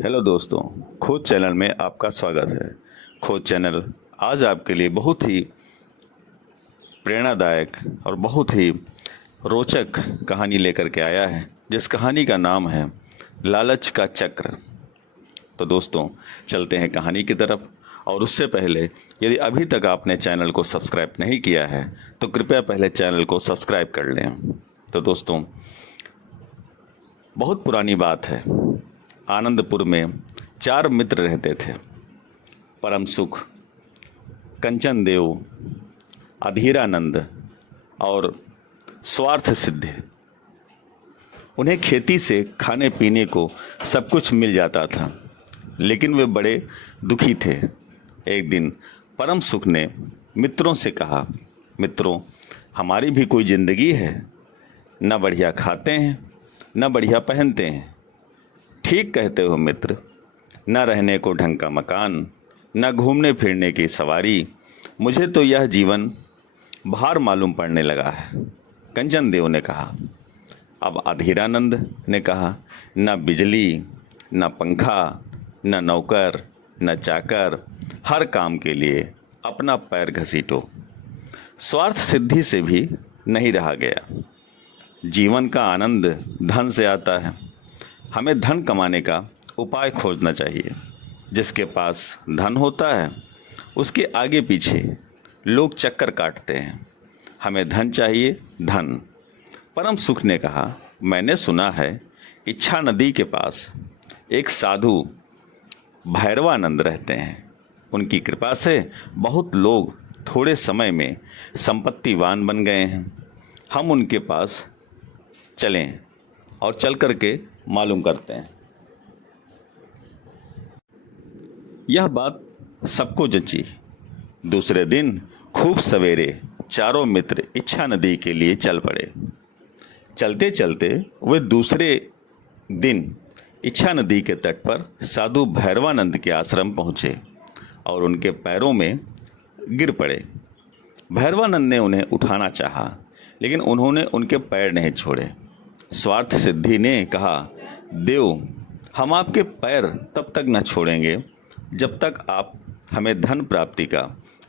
Hello दोस्तों, खोज channel में आपका स्वागत है। खोज चैनल आज आपके लिए बहुत ही प्रेरणादायक और बहुत ही रोचक कहानी लेकर के आया है, जिस कहानी का नाम है लालच का चक्र। तो दोस्तों, चलते हैं कहानी की तरफ। और उससे पहले यदि अभी तक आपने चैनल को सब्सक्राइब नहीं किया है तो कृपया पहले चैनल को सब्सक्राइब कर लें। तो दोस्तों, बहुत पुरानी बात है। आनंदपुर में 4 मित्र रहते थे। परम सुख, कंचन देव, अधीरानंद और स्वार्थ सिद्धि। उन्हें खेती से खाने पीने को सब कुछ मिल जाता था, लेकिन वे बड़े दुखी थे। एक दिन परम सुख ने मित्रों से कहा, मित्रों, हमारी भी कोई ज़िंदगी है। न बढ़िया खाते हैं, न बढ़िया पहनते हैं। ठीक कहते हो मित्र, न रहने को ढंग का मकान, न घूमने फिरने की सवारी। मुझे तो यह जीवन भार मालूम पड़ने लगा है। कंचन देव ने कहा। अब अधीरानंद ने कहा, न बिजली, न पंखा, न नौकर, न चाकर, हर काम के लिए अपना पैर घसीटो। स्वार्थ सिद्धि से भी नहीं रहा गया। जीवन का आनंद धन से आता है। हमें धन कमाने का उपाय खोजना चाहिए। जिसके पास धन होता है उसके आगे पीछे लोग चक्कर काटते हैं। हमें धन चाहिए, धन। परम सुख ने कहा, मैंने सुना है इच्छा नदी के पास एक साधु भैरवानंद रहते हैं। उनकी कृपा से बहुत लोग थोड़े समय में संपत्तिवान बन गए हैं। हम उनके पास चलें और चल कर के मालूम करते हैं। यह बात सबको जची। दूसरे दिन खूब सवेरे चारों मित्र इच्छा नदी के लिए चल पड़े। चलते चलते वे दूसरे दिन इच्छा नदी के तट पर साधु भैरवानंद के आश्रम पहुँचे और उनके पैरों में गिर पड़े। भैरवानंद ने उन्हें उठाना चाहा, लेकिन उन्होंने उनके पैर नहीं छोड़े। स्वार्थ सिद्धि ने कहा, देव, हम आपके पैर तब तक न छोड़ेंगे जब तक आप हमें धन प्राप्ति का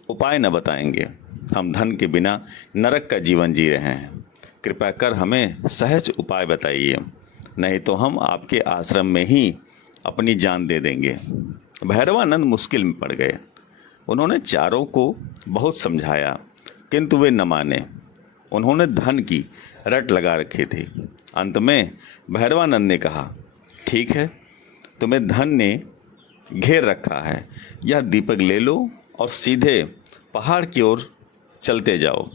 उपाय न बताएंगे। हम धन के बिना नरक का जीवन जी रहे हैं। कृपया कर हमें सहज उपाय बताइए, नहीं तो हम आपके आश्रम में ही अपनी जान दे देंगे। भैरवानंद मुश्किल में पड़ गए। उन्होंने चारों को बहुत समझाया, किंतु वे न माने। उन्होंने धन की रट लगा रखी थी। अंत में भैरवानंद ने कहा, ठीक है, तुम्हें धन ने घेर रखा है। यह दीपक ले लो और सीधे पहाड़ की ओर चलते जाओ।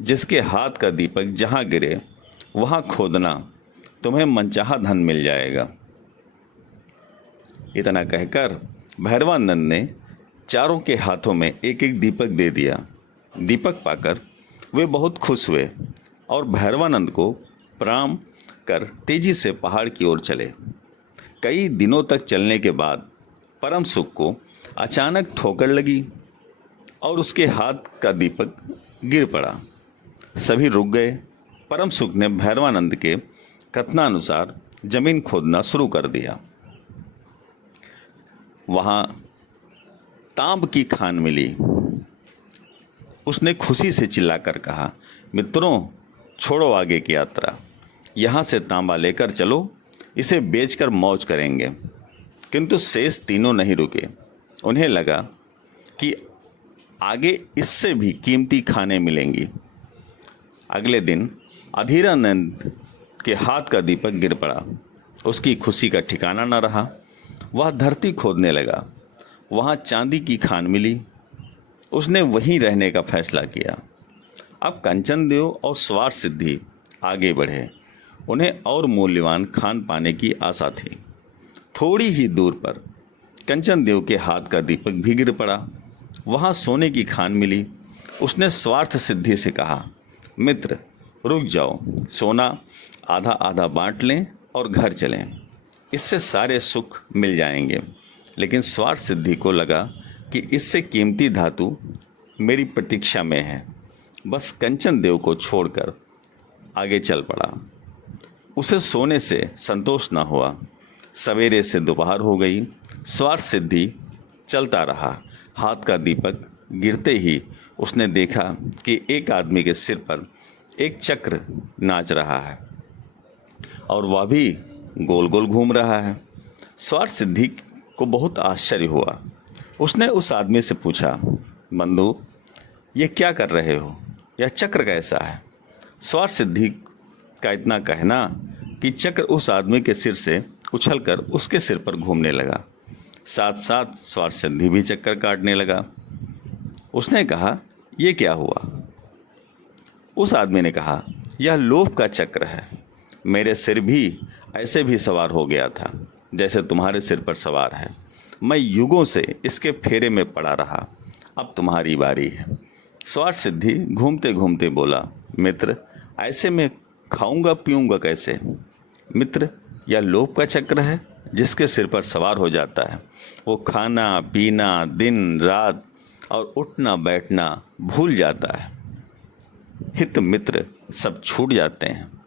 जिसके हाथ का दीपक जहाँ गिरे वहाँ खोदना, तुम्हें मनचाहा धन मिल जाएगा। इतना कहकर भैरवानंद ने चारों के हाथों में एक एक दीपक दे दिया। दीपक पाकर वे बहुत खुश हुए और भैरवानंद को प्रणाम कर तेजी से पहाड़ की ओर चले। कई दिनों तक चलने के बाद परम सुख को अचानक ठोकर लगी और उसके हाथ का दीपक गिर पड़ा। सभी रुक गए। परम सुख ने भैरवानंद के कथनानुसार जमीन खोदना शुरू कर दिया। वहां तांब की खान मिली। उसने खुशी से चिल्लाकर कहा, मित्रों, छोड़ो आगे की यात्रा। यहाँ से तांबा लेकर चलो, इसे बेचकर मौज करेंगे। किंतु शेष तीनों नहीं रुके। उन्हें लगा कि आगे इससे भी कीमती खाने मिलेंगी। अगले दिन अधीरानंद के हाथ का दीपक गिर पड़ा। उसकी खुशी का ठिकाना न रहा। वह धरती खोदने लगा। वहाँ चांदी की खान मिली। उसने वहीं रहने का फैसला किया। अब कंचन देव और स्वार्थ सिद्धि आगे बढ़े। उन्हें और मूल्यवान खान पाने की आशा थी। थोड़ी ही दूर पर कंचन देव के हाथ का दीपक भी गिर पड़ा। वहाँ सोने की खान मिली। उसने स्वार्थ सिद्धि से कहा, मित्र, रुक जाओ, सोना आधा आधा बांट लें और घर चलें। इससे सारे सुख मिल जाएंगे। लेकिन स्वार्थ सिद्धि को लगा कि इससे कीमती धातु मेरी प्रतीक्षा में है। बस कंचन देव को छोड़कर आगे चल पड़ा। उसे सोने से संतोष न हुआ। सवेरे से दोपहर हो गई, स्वार्थ सिद्धि चलता रहा। हाथ का दीपक गिरते ही उसने देखा कि एक आदमी के सिर पर एक चक्र नाच रहा है और वह भी गोल गोल घूम रहा है। स्वार्थ सिद्धि को बहुत आश्चर्य हुआ। उसने उस आदमी से पूछा, बंधु, ये क्या कर रहे हो? यह चक्र कैसा है? स्वार्थ सिद्धि का इतना कहना कि चक्र उस आदमी के सिर से उछलकर उसके सिर पर घूमने लगा। साथ साथ स्वार्थ सिद्धि भी चक्कर काटने लगा। उसने कहा, ये क्या हुआ? उस आदमी ने कहा, यह लोभ का चक्र है। मेरे सिर भी ऐसे भी सवार हो गया था जैसे तुम्हारे सिर पर सवार है। मैं युगों से इसके फेरे में पड़ा रहा, अब तुम्हारी बारी है। स्वार्थ सिद्धि घूमते घूमते बोला, मित्र, ऐसे में खाऊंगा पीऊंगा कैसे? मित्र, यह लोभ का चक्र है जिसके सिर पर सवार हो जाता है। वो खाना पीना, दिन रात और उठना बैठना भूल जाता है। हित मित्र सब छूट जाते हैं।